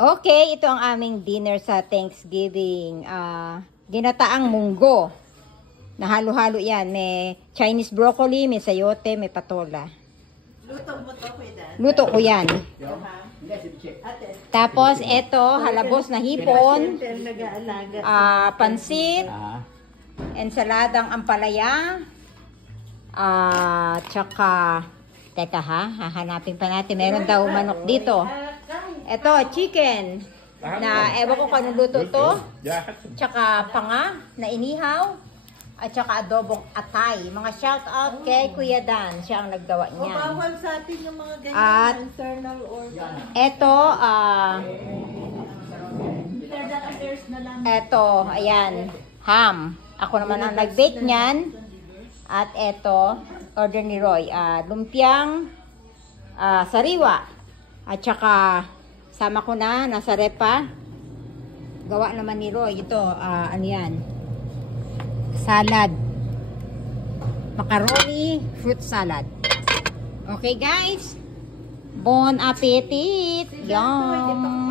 Okay, ito ang aming dinner sa Thanksgiving. Ginataang munggo. Nahalo-halo yan. May Chinese broccoli, may sayote, may patola. Luto mo to, Kuya? Luto ko yan. Tapos, ito, halabos na hipon. Pansit. Ensaladang ampalaya. Tsaka, teka ha, hahanapin pa natin. Meron daw manok dito. Ito, chicken. Na, ewan ko kung anong luto to. Tsaka panga, na inihaw. At saka adobong atay. Mga shout out kay Kuya Dan. Siya ang naggawa niyan. Bawal sa atin yung mga ganyan. At, internal organ. ito, ito, ayan, ham. Ako naman ang nag-bake niyan. At ito, order ni Roy. Lumpiang sariwa. At saka, sama ko na, nasa repa. Gawa naman ni Roy. Ito, ano yan? Salad. Macaroni, fruit salad. Okay guys? Bon appetit! Yum!